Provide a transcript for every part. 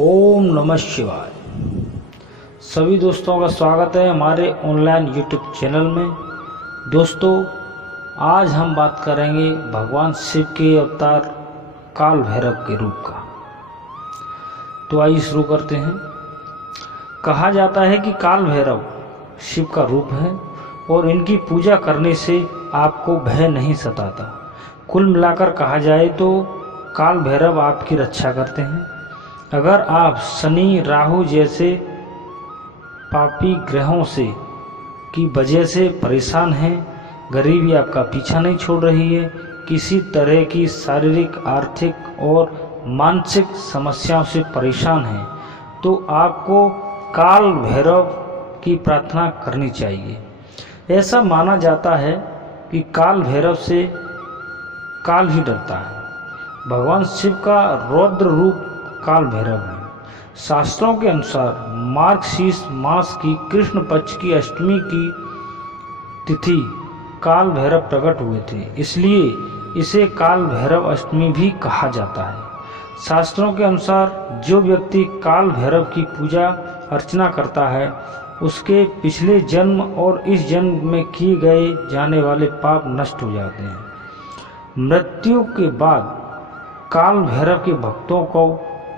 ओम नमः शिवाय। सभी दोस्तों का स्वागत है हमारे ऑनलाइन यूट्यूब चैनल में। दोस्तों, आज हम बात करेंगे भगवान शिव के अवतार काल भैरव के रूप का। तो आइए शुरू करते हैं। कहा जाता है कि काल भैरव शिव का रूप है और इनकी पूजा करने से आपको भय नहीं सताता। कुल मिलाकर कहा जाए तो काल भैरव आपकी रक्षा करते हैं। अगर आप शनि राहु जैसे पापी ग्रहों से की वजह से परेशान हैं, गरीबी आपका पीछा नहीं छोड़ रही है, किसी तरह की शारीरिक आर्थिक और मानसिक समस्याओं से परेशान हैं, तो आपको काल भैरव की प्रार्थना करनी चाहिए। ऐसा माना जाता है कि काल भैरव से काल ही डरता है। भगवान शिव का रौद्र रूप काल भैरव है। शास्त्रों के अनुसार मार्गशीर्ष मास की कृष्ण पक्ष की अष्टमी की तिथि काल भैरव प्रकट हुए थे, इसलिए इसे काल भैरव अष्टमी भी कहा जाता है। शास्त्रों के अनुसार जो व्यक्ति काल भैरव की पूजा अर्चना करता है, उसके पिछले जन्म और इस जन्म में किए गए जाने वाले पाप नष्ट हो जाते हैं। मृत्यु के बाद काल भैरव के भक्तों को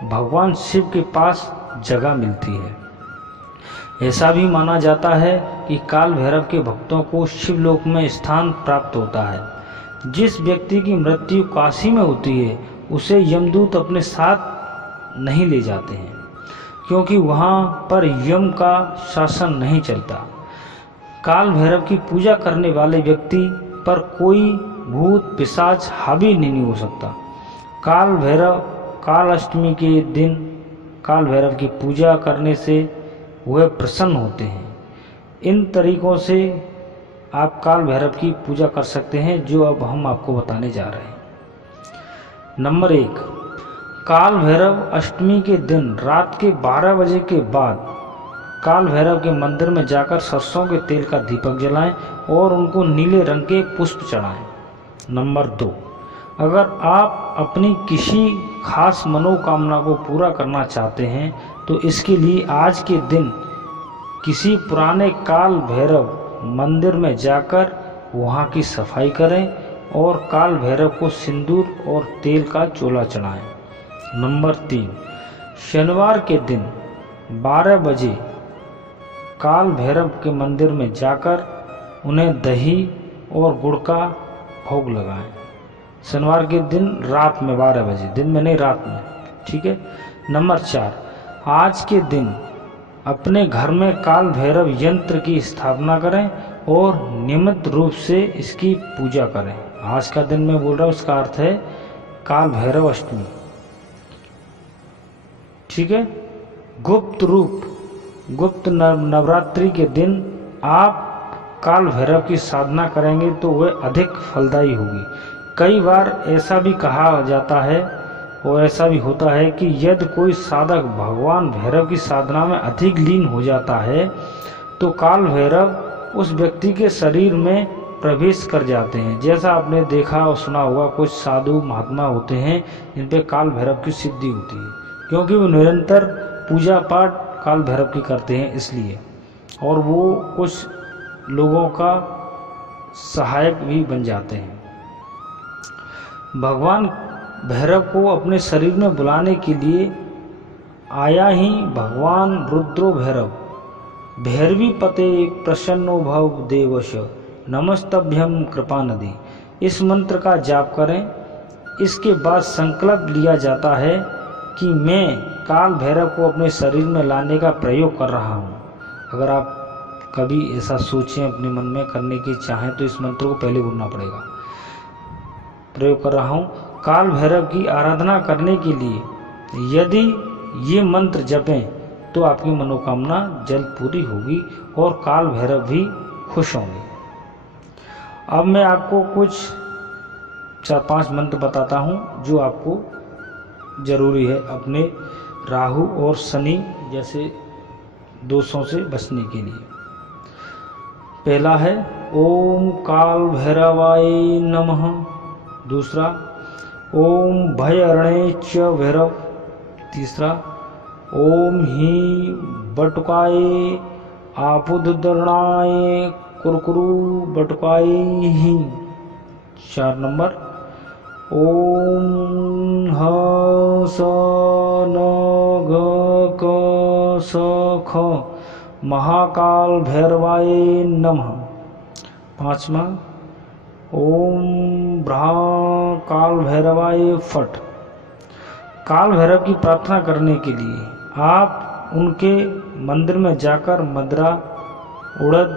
भगवान शिव के पास जगह मिलती है। ऐसा भी माना जाता है कि काल भैरव के भक्तों को शिवलोक में स्थान प्राप्त होता है। जिस व्यक्ति की मृत्यु काशी में होती है, उसे यमदूत अपने साथ नहीं ले जाते हैं, क्योंकि वहाँ पर यम का शासन नहीं चलता। काल भैरव की पूजा करने वाले व्यक्ति पर कोई भूत पिशाच हावी नहीं हो सकता। काल भैरव काल अष्टमी के दिन काल भैरव की पूजा करने से वह प्रसन्न होते हैं। इन तरीकों से आप काल भैरव की पूजा कर सकते हैं, जो अब हम आपको बताने जा रहे हैं। नंबर 1, काल भैरव अष्टमी के दिन रात के 12 बजे के बाद काल भैरव के मंदिर में जाकर सरसों के तेल का दीपक जलाएं और उनको नीले रंग के पुष्प चढ़ाएं। नंबर 2, अगर आप अपनी किसी खास मनोकामना को पूरा करना चाहते हैं, तो इसके लिए आज के दिन किसी पुराने काल भैरव मंदिर में जाकर वहां की सफाई करें और काल भैरव को सिंदूर और तेल का चोला चढ़ाएं। नंबर 3, शनिवार के दिन 12 बजे काल भैरव के मंदिर में जाकर उन्हें दही और गुड़ का भोग लगाएं। शनिवार के दिन रात में 12 बजे, दिन में नहीं, रात में, ठीक है। नंबर 4, आज के दिन अपने घर में काल भैरव यंत्र की स्थापना करें और नियमित रूप से इसकी पूजा करें। आज का दिन मैं बोल रहा हूँ, उसका अर्थ है काल भैरव अष्टमी, ठीक है। गुप्त नवरात्रि के दिन आप काल भैरव की साधना करेंगे तो वह अधिक फलदायी होगी। कई बार ऐसा भी कहा जाता है और ऐसा भी होता है कि यदि कोई साधक भगवान भैरव की साधना में अधिक लीन हो जाता है, तो काल भैरव उस व्यक्ति के शरीर में प्रवेश कर जाते हैं। जैसा आपने देखा और सुना होगा, कुछ साधु महात्मा होते हैं जिन पे काल भैरव की सिद्धि होती है, क्योंकि वो निरंतर पूजा पाठ काल भैरव की करते हैं इसलिए, और वो कुछ लोगों का सहायक भी बन जाते हैं। भगवान भैरव को अपने शरीर में बुलाने के लिए आया ही भगवान रुद्रो भैरव भैरवी पते प्रसन्नो भव देवश नमस्तभ्यम कृपा नदी, इस मंत्र का जाप करें। इसके बाद संकल्प लिया जाता है कि मैं काल भैरव को अपने शरीर में लाने का प्रयोग कर रहा हूँ। अगर आप कभी ऐसा सोचें, अपने मन में करने की चाहें, तो इस मंत्र को पहले बोलना पड़ेगा। प्रयोग कर रहा हूँ काल भैरव की आराधना करने के लिए। यदि ये मंत्र जपें तो आपकी मनोकामना जल्द पूरी होगी और काल भैरव भी खुश होंगे। अब मैं आपको कुछ 4-5 मंत्र बताता हूँ जो आपको जरूरी है अपने राहु और शनि जैसे दोषों से बचने के लिए। पहला है ओम काल भैरवाय नमः। दूसरा ओम भयरणे च भैरव। तीसरा ओम ही बटुकाय आपुदरणाय कुरकुरु बटुकाय ही। 4 नंबर ओम ह स न घ क स ख महाकाल भैरवाय नमः। 5वां ओम ब्रह्मा काल भैरवाय फट। काल भैरव की प्रार्थना करने के लिए आप उनके मंदिर में जाकर मदरा, उड़द,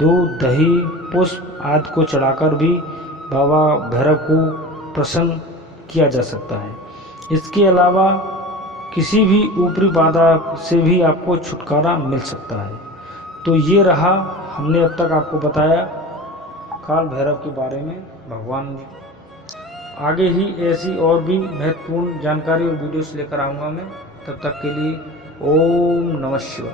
दूध, दही, पुष्प आदि को चढ़ाकर भी बाबा भैरव को प्रसन्न किया जा सकता है। इसके अलावा किसी भी ऊपरी बाधा से भी आपको छुटकारा मिल सकता है। तो ये रहा, हमने अब तक आपको बताया काल भैरव के बारे में भगवान। आगे ही ऐसी और भी महत्वपूर्ण जानकारी और वीडियोस लेकर आऊँगा मैं। तब तक के लिए ओम नमः शिवाय।